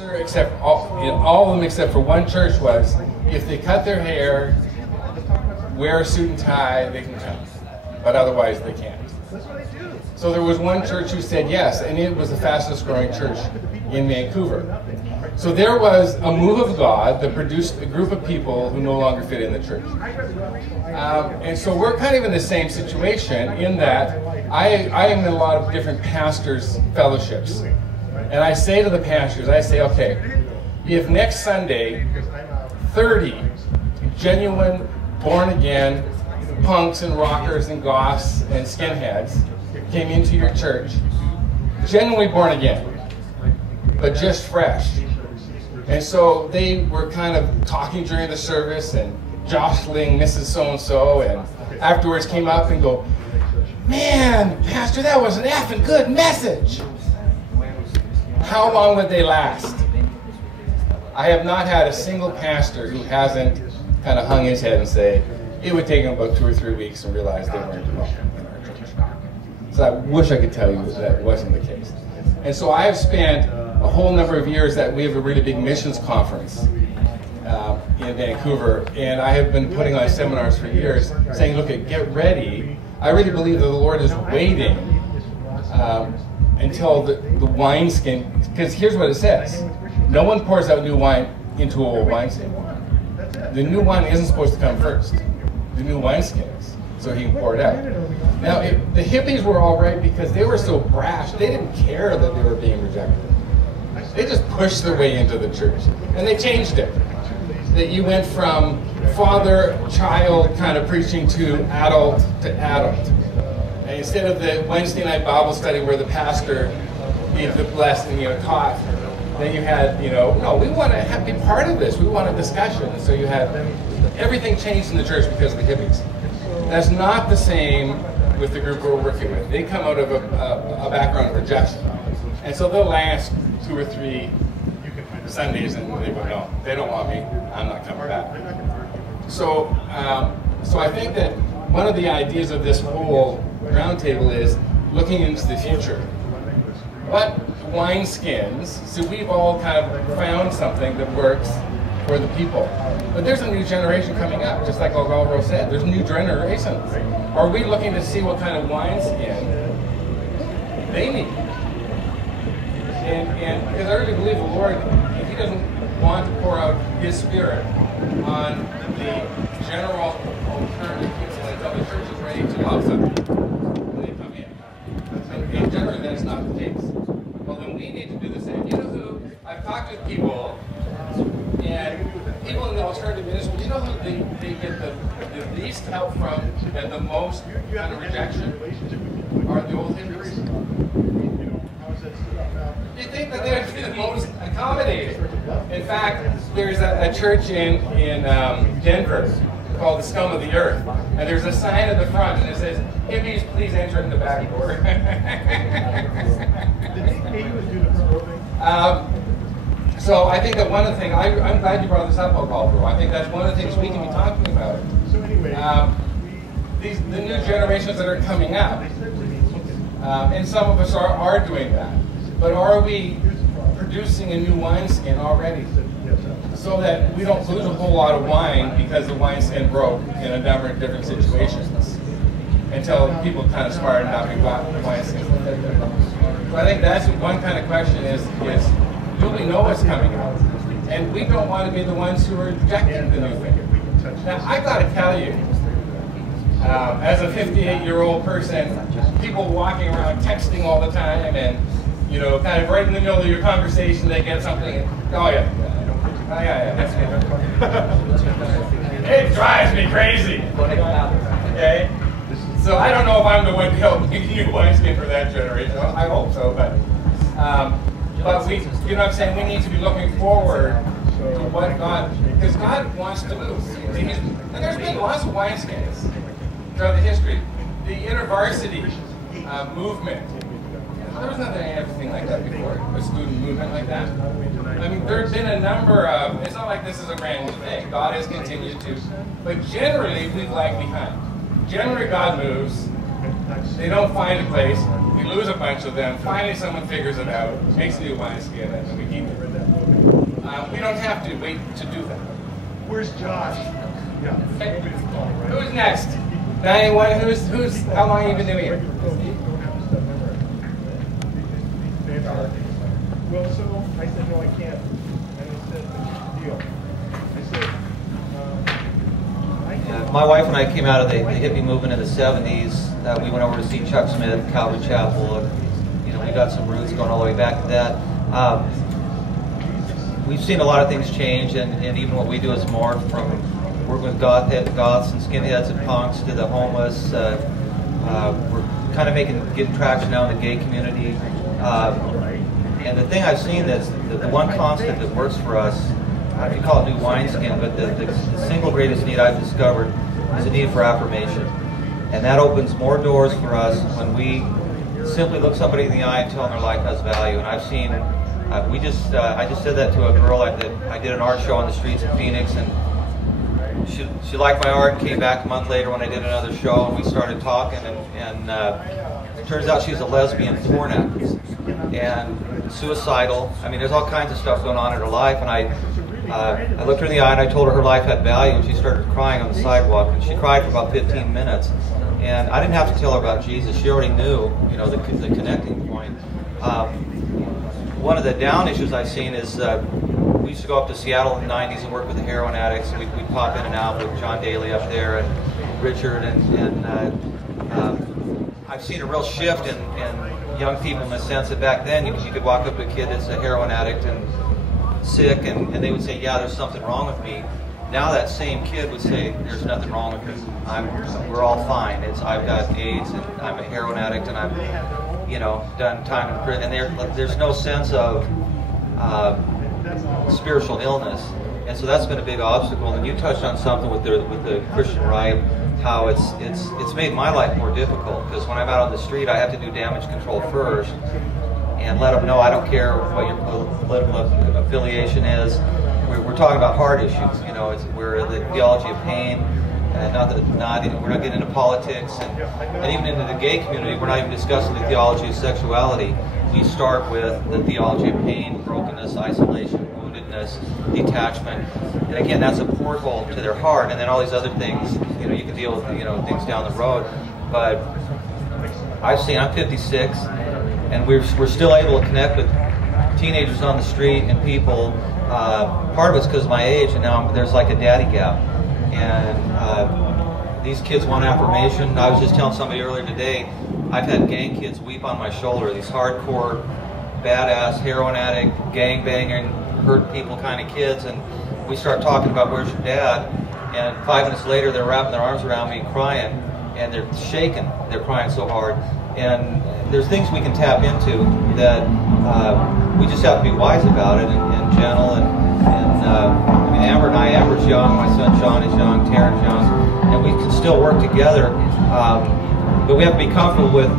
Except all of them except for one church was, if they cut their hair, wear a suit and tie, they can come, but otherwise they can't. So there was one church who said yes, and it was the fastest growing church in Vancouver. So there was a move of God that produced a group of people who no longer fit in the church. And so we're kind of in the same situation in that I am in a lot of different pastors' fellowships. And I say to the pastors, I say, okay, if next Sunday 30 genuine, born-again punks and rockers and goths and skinheads came into your church, genuinely born again, but just fresh. And so they were kind of talking during the service and jostling Mrs. So-and-so, and afterwards came up and go, man, Pastor, that was an effing good message. How long would they last? I have not had a single pastor who hasn't kind of hung his head and say, it would take them about 2 or 3 weeks and realize they weren't welcome in our church. So I wish I could tell you that wasn't the case. And so I have spent a whole number of years that we have a really big missions conference in Vancouver, and I have been putting on seminars for years saying, look, get ready. I really believe that the Lord is waiting until the wineskin, because here's what it says. No one pours out new wine into old wineskin. The new wine isn't supposed to come first. The new wineskin is, so he can pour it out. Now, the hippies were all right because they were so brash, they didn't care that they were being rejected. They just pushed their way into the church, and they changed it. That you went from father-child kind of preaching to adult. And instead of the Wednesday night Bible study where the pastor gave the blessing, taught, then you had, no, we want to be part of this. We want a discussion. And so you had, everything changed in the church because of the hippies. That's not the same with the group we're working with. They come out of a background of rejection. And so they'll last 2 or 3 Sundays and they go, no, they don't want me. I'm not coming back. So, so I think that one of the ideas of this whole roundtable is looking into the future. What wineskins, so we've all kind of found something that works for the people. But there's a new generation coming up, just like Alvaro said, there's new generations. Are we looking to see what kind of wineskin they need? And because I really believe the Lord, if he doesn't want to pour out his spirit on the general alternative until the church is ready to love something when they come in. And generally that's not the case. Well, then we need to do the same. You know who, I've talked with people, and people in the alternative ministry, you know who they get the least help from and the most kind of rejection are the old hinders. You think that they're the most accommodating. In fact, there's a church in Denver called the Scum of the Earth, and there's a sign at the front and it says, hippies, please enter in the back door. So I think that one of the things, I'm glad you brought this up, Alvaro. I think that's one of the things we can be talking about. The new generations that are coming up, and some of us are doing that. But are we producing a new wineskin already so that we don't lose a whole lot of wine because the wineskin broke in a number of different situations until people kind of smartened up and got the wineskin? So I think that's one kind of question is do we know what's coming out? And we don't want to be the ones who are rejecting the new thing. Now, I got to tell you, as a 58-year-old person, people walking around texting all the time and kind of right in the middle of your conversation, they get something, and, oh yeah, that's good. It drives me crazy. Okay? So I don't know if I'm the one to help make a new wineskin for that generation. I hope so, but we, you know what I'm saying, we need to be looking forward to what God, because God wants to move. And there's been lots of wineskins throughout the history. The InterVarsity movement. There was nothing anything like that before, a student movement like that. I mean, there's been a number of, it's not like this is a brand new thing. God has continued to, but generally we lag behind. Generally God moves, they don't find a place, we lose a bunch of them, finally someone figures it out, makes a new wineskin, and then we keep it. We don't have to wait to do that. Where's Josh? Yeah. Okay. Who's next? Anyone? Who's? How long have you been doing it? Well, so I said no, I can't. And he said, "What's the deal?" I said, My wife and I came out of the hippie movement in the 70s. We went over to see Chuck Smith, Calvary Chapel. You know, we got some roots going all the way back to that. We've seen a lot of things change, and even what we do is morphed from working with goths and skinheads and punks to the homeless. We're kind of getting traction now in the gay community. And the thing I've seen is the one constant that works for us, you call it new wineskin, but the single greatest need I've discovered is a need for affirmation. And that opens more doors for us when we simply look somebody in the eye and tell them their life has value. And I've seen, I just said that to a girl that I did an art show on the streets of Phoenix, and she liked my art and came back a month later when I did another show, and we started talking, and it turns out she's a lesbian porn actress and suicidal. I mean, there's all kinds of stuff going on in her life, and I looked her in the eye and I told her life had value, and she started crying on the sidewalk, and she cried for about 15 minutes. And I didn't have to tell her about Jesus. She already knew, you know, the connecting point. One of the down issues I've seen is we used to go up to Seattle in the 90s and work with the heroin addicts. We'd pop in and out with John Daly up there and Richard, and I've seen a real shift in young people in the sense that back then you could walk up to a kid that's a heroin addict and sick, and they would say, yeah, there's something wrong with me. Now that same kid would say, there's nothing wrong with me. We're all fine. I've got AIDS, and I'm a heroin addict, and I've, you know, done time in prison. And there's no sense of spiritual illness. And so that's been a big obstacle. And you touched on something with the Christian right, how it's made my life more difficult, because when I'm out on the street, I have to do damage control first and let them know I don't care what your political affiliation is. We're talking about hard issues, you know. We're the theology of pain, and we're not getting into politics, and even into the gay community, we're not even discussing the theology of sexuality. We start with the theology of pain, brokenness, isolation, woundedness, detachment, and again, that's a porthole to their heart. And then all these other things, you know, you can deal with, you know, things down the road. But I'm 56, and we're still able to connect with teenagers on the street and people. Part of it's because of my age, and now there's like a daddy gap, and these kids want affirmation. I was just telling somebody earlier today, I've had gang kids weep on my shoulder, these hardcore, badass, heroin addict, gang banging, hurt people kind of kids, and we start talking about where's your dad, and 5 minutes later they're wrapping their arms around me crying, and they're shaking, they're crying so hard. And there's things we can tap into that we just have to be wise about it, and gentle, and I mean, Amber's young, my son Sean is young, Taryn's young, and we can still work together. But we have to be comfortable with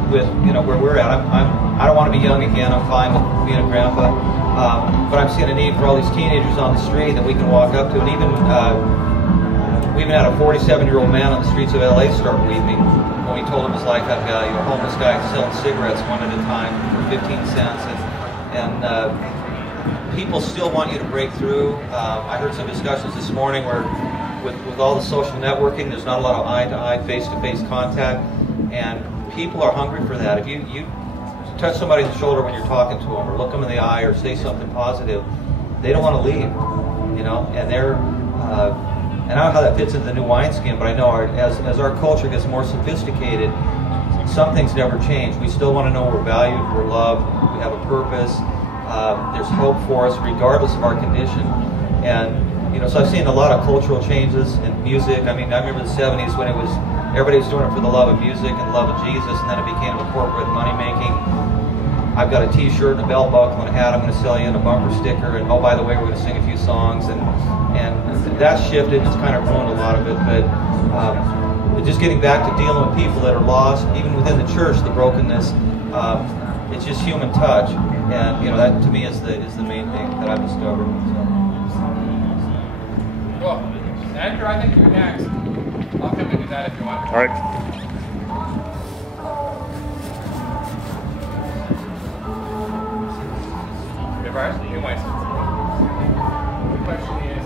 you know, where we're at. I don't want to be young again. I'm fine with being a grandpa, but I'm seeing a need for all these teenagers on the street that we can walk up to, and even we even had a 47-year-old man on the streets of LA start weeping when we told him his life had value. A homeless guy selling cigarettes one at a time for 15 cents, and people still want you to break through. I heard some discussions this morning where with all the social networking, there's not a lot of eye-to-eye, face-to-face contact, and people are hungry for that. If you touch somebody on the shoulder when you're talking to them, or look them in the eye, or say something positive, they don't want to leave, you know, and they're and I don't know how that fits into the new wineskin, but I know as our culture gets more sophisticated, some things never change. We still want to know we're valued, we're loved, we have a purpose, there's hope for us regardless of our condition. And you know, so I've seen a lot of cultural changes in music. I mean, I remember the 70s when everybody was doing it for the love of music and the love of Jesus, and then it became a corporate money making. I've got a t-shirt and a belt buckle and a hat I'm going to sell you, and a bumper sticker, and oh, by the way, we're going to sing a few songs, and that's shifted. It's kind of ruined a lot of it, but just getting back to dealing with people that are lost, even within the church, the brokenness, it's just human touch, and you know, that to me is the main thing that I've discovered. So. Well, Andrew, I think you're next. I'll come and do that if you want. All right. New wineskin. The question is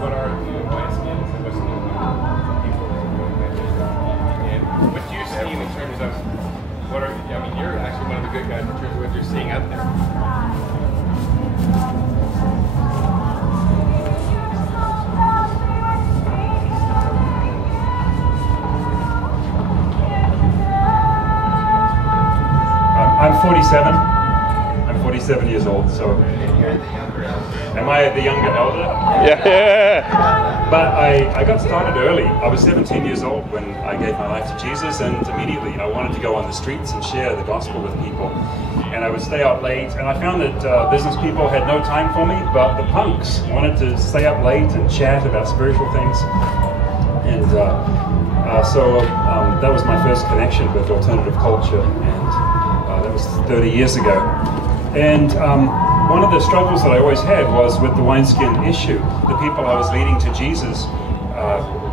what are the wineskins and what's the people and what do you see in terms of what are, I mean, you're actually one of the good guys in terms of what you're seeing out there. I'm 47. I'm 47 years old, so. Am I the younger elder? Yeah. But I got started early. I was 17 years old when I gave my life to Jesus, and immediately I wanted to go on the streets and share the gospel with people. And I would stay out late, and I found that business people had no time for me, but the punks wanted to stay up late and chat about spiritual things. And so that was my first connection with alternative culture, and that was 30 years ago. And one of the struggles that I always had was with the wineskin issue. The people I was leading to Jesus,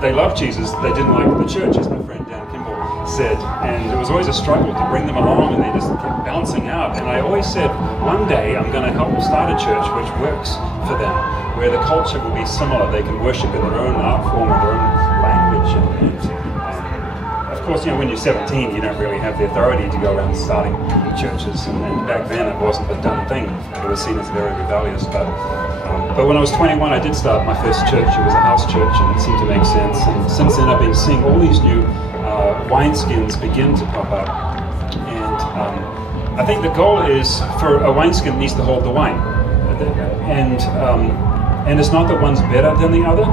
they loved Jesus, they didn't like the church, as my friend Dan Kimball said. And it was always a struggle to bring them along, and they just kept bouncing out. And I always said, one day I'm going to help start a church which works for them, where the culture will be similar. They can worship in their own art form and their own language. Of course, you know, when you're 17, you don't really have the authority to go around starting churches, and back then it wasn't a done thing. It was seen as very rebellious. But when I was 21, I did start my first church. It was a house church, and it seemed to make sense. And since then, I've been seeing all these new wineskins begin to pop up. And I think the goal is for a wineskin needs to hold the wine, and it's not that one's better than the other.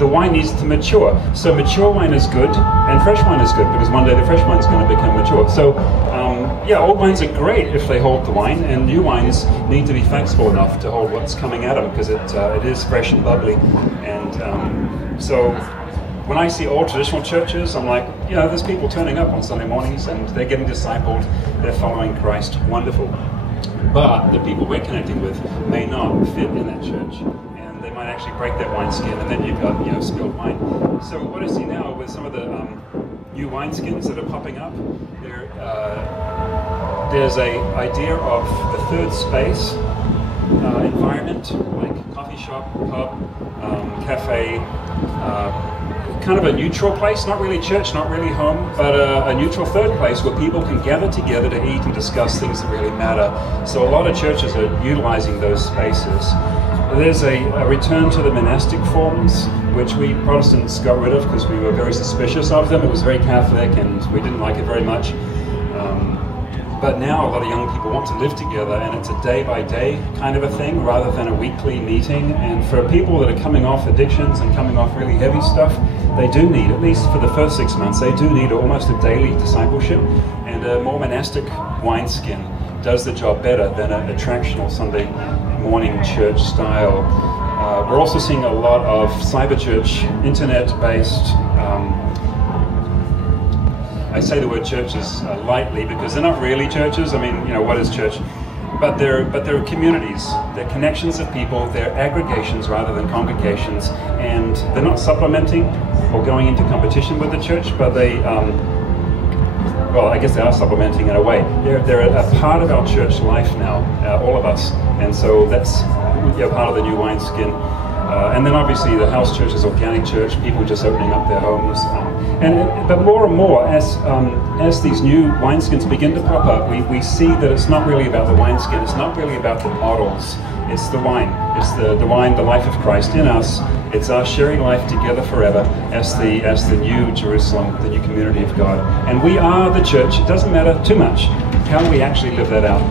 The wine needs to mature. So mature wine is good, and fresh wine is good, because one day the fresh wine is going to become mature. So yeah, old wines are great if they hold the wine, and new wines need to be flexible enough to hold what's coming at them, because it is fresh and bubbly. And so when I see old traditional churches, I'm like, you know, there's people turning up on Sunday mornings, and they're getting discipled, they're following Christ, wonderful. But the people we're connecting with may not fit in that church. They might actually break that wineskin, and then you've got, you know, spilled wine. So what I see now with some of the new wineskins that are popping up, there's a idea of the third space environment, like coffee shop, pub, cafe, kind of a neutral place, not really church, not really home, but a neutral third place where people can gather together to eat and discuss things that really matter. So a lot of churches are utilizing those spaces. There's a return to the monastic forms, which we Protestants got rid of because we were very suspicious of them. It was very Catholic, and we didn't like it very much. But now a lot of young people want to live together, and it's a day-by-day kind of a thing rather than a weekly meeting. And for people that are coming off addictions and coming off really heavy stuff, they do need, at least for the first 6 months, they do need almost a daily discipleship, and a more monastic wineskin does the job better than a attractional Sunday morning church style. We're also seeing a lot of cyber church, internet-based. I say the word churches lightly because they're not really churches. I mean, you know, what is church? But they're communities. They're connections of people. They're aggregations rather than congregations, and they're not supplementing or going into competition with the church, but they. Well, I guess they are supplementing in a way. They're a part of our church life now, all of us, and so that's, you know, part of the new wineskin. And then obviously the house church is organic church, people just opening up their homes. But more and more, as these new wineskins begin to pop up, we see that it's not really about the wineskin, it's not really about the models, it's the wine. It's the wine, the life of Christ in us. It's our sharing life together forever as the new Jerusalem, the new community of God. And we are the church. It doesn't matter too much how we actually live that out,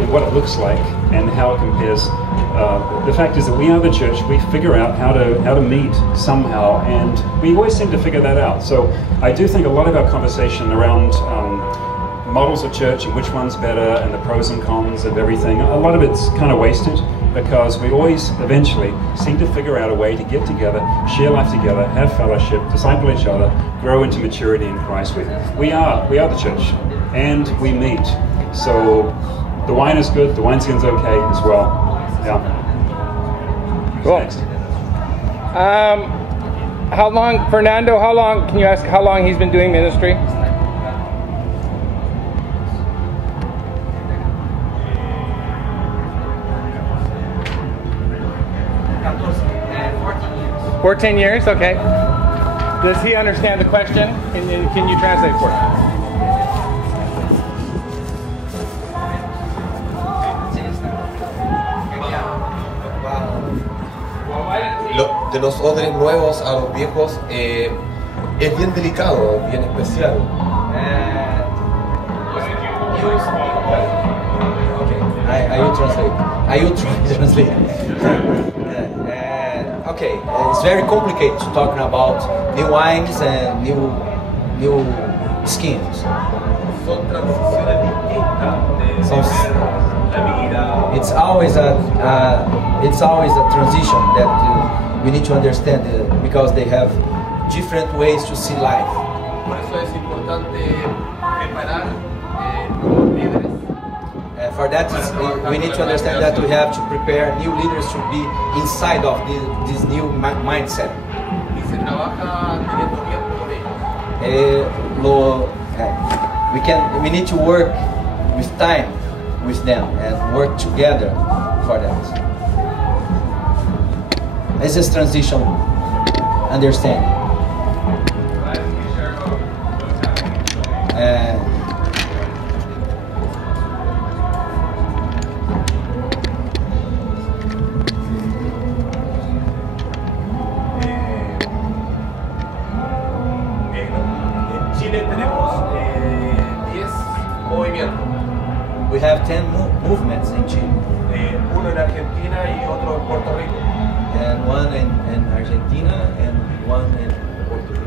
in what it looks like and how it compares. The fact is that we are the church. We figure out how to meet somehow, and we always seem to figure that out. So I do think a lot of our conversation around models of church and which one's better and the pros and cons of everything, a lot of it's kind of wasted, because we always eventually seem to figure out a way to get together, share life together, have fellowship, disciple each other, grow into maturity in Christ. We are the church, and we meet. So the wine is good, the wineskin's okay as well. Yeah. Cool. Next. How long, Fernando, can you ask how long he's been doing ministry? 14 years, okay. Does he understand the question? Can you translate for him? De los odres nuevos a los viejos es bien delicado, bien especial. I will translate. I will try to translate. Okay, it's very complicated talking about new wines and new skins. Son transiciones distintas de la vida. It's always a transition that we need to understand because they have different ways to see life. Por eso es importante preparar nuevos líderes. For that, we need to understand that we have to prepare new leaders to be inside of this new mindset. Y se trabaja teniendo tiempo con ellos. We need to work with time with them and work together for that. This is transition understanding. En Chile tenemos 10 movimientos. We have 10 movements in Chile. Uno en Argentina y otro en Puerto Rico. And one in Argentina and one in Puerto Rico.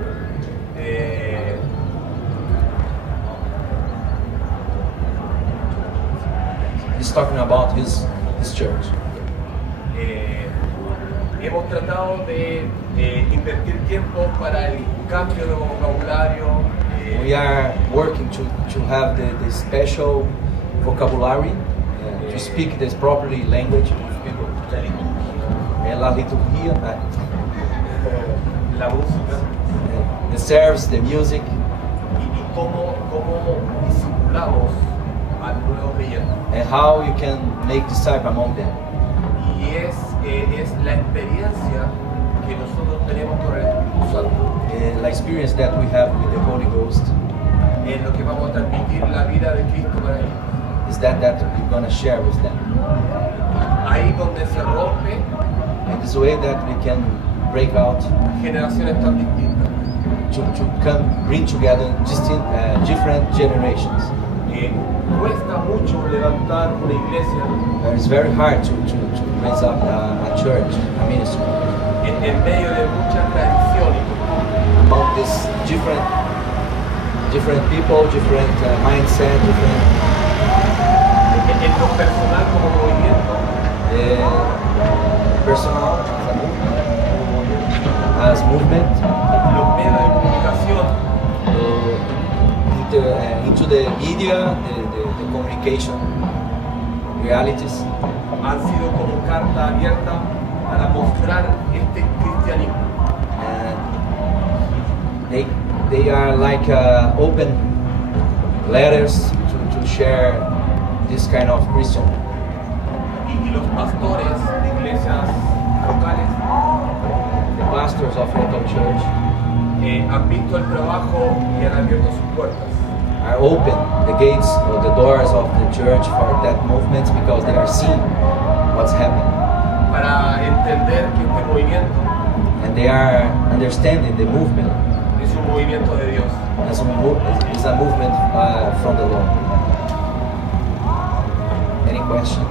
He's talking about his church. Hemos tratado de invertir tiempo para el cambio de vocabulario. We are working to have the special vocabulary, to speak this properly language with people. La liturgia, La música. the service, the music, Y cómo discipulamos al nuevo creyente. and how you can make disciples among them. Y es la experiencia que nosotros tenemos con el Espíritu Santo. The experience that we have with the Holy Ghost En lo que vamos a transmitir la vida de Cristo para ellos. is that we're going to share with them. Ahí donde se rompe And this way that we can break out generaciones tan distintas. to bring together different generations. Cuesta mucho levantar una iglesia It's very hard to raise up a church, a ministry, en medio de mucha tradición among these different people, different mindset, different en lo personal como movimiento. personal as movement, Los medios de comunicación into the media, the communication realities. han sido como carta abierta para mostrar este cristianismo. And they are like open letters to share this kind of Christian. Y los pastores de iglesias locales The pastors of local church han visto el trabajo y han abierto sus puertas. are open the gates or the doors of the church for that movement because they are seeing what's happening. Para entender que este movimiento And they are understanding the movement es un movimiento de Dios. as is a movement from the Lord. Any question?